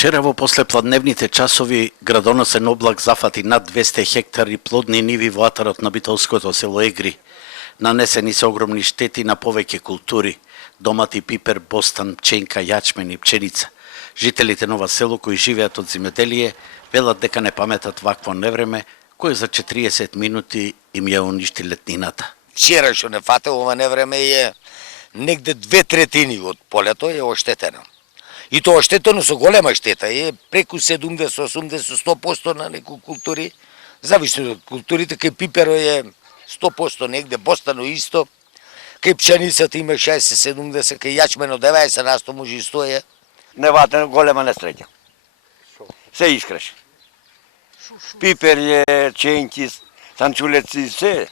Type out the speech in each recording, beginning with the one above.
Вчера во послепладневните часови градоносен облак зафати над 200 хектари плодни ниви во атарот на битолското село Егри. Нанесени се огромни штети на повеќе култури: домати, пипер, бостан, пченка, јачмен и пченица. Жителите на ова село кои живеат од земјоделие велат дека не паметат вакво невреме кој за 40 минути им ја уништи летнината. Вчера што не фате ова невреме е негде 2/3 од полето е оштетено. И тоа оштетено со голема штета е преку 70, 80, 100% на некои култури. Зависно од културите, кај пиперо е 100% негде, бостано исто. Кај пченицата има 60-70, кај јачмено 90% може и 100 е. Невата голема несреќа. Се искреше. Пипер е, ченки, санчулеци, се.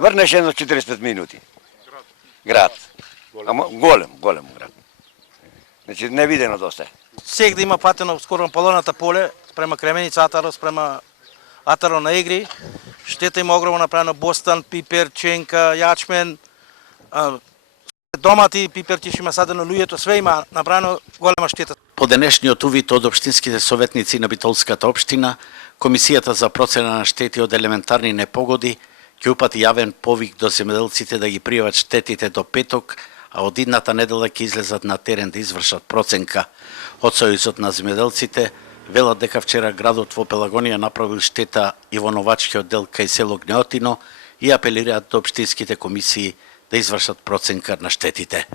Врнеш едно 45 минути. Град. Ама голем град. Значи невидено доста. Сегде има патено скоро на полоната поле, спрема Кременица Атаро, спрема Атаро на Егри. Штета има огромно направено бостан, пипер, ченка, јачмен, домати, пипер, ќе има садено луѓето, све има направено голема штета. По денешниот увид од општинските советници на Битолската општина, Комисијата за процена на штети од елементарни непогоди ќе упати јавен повик до земјоделците да ги пријават штетите до петок, а од идната недела ќе излезат на терен да извршат проценка. Од Сојузот на земјоделците велат дека вчера градот во Пелагонија направил штета и во новачкиот дел кај село Гнеотино и апелираат до општинските комисии да извршат проценка на штетите.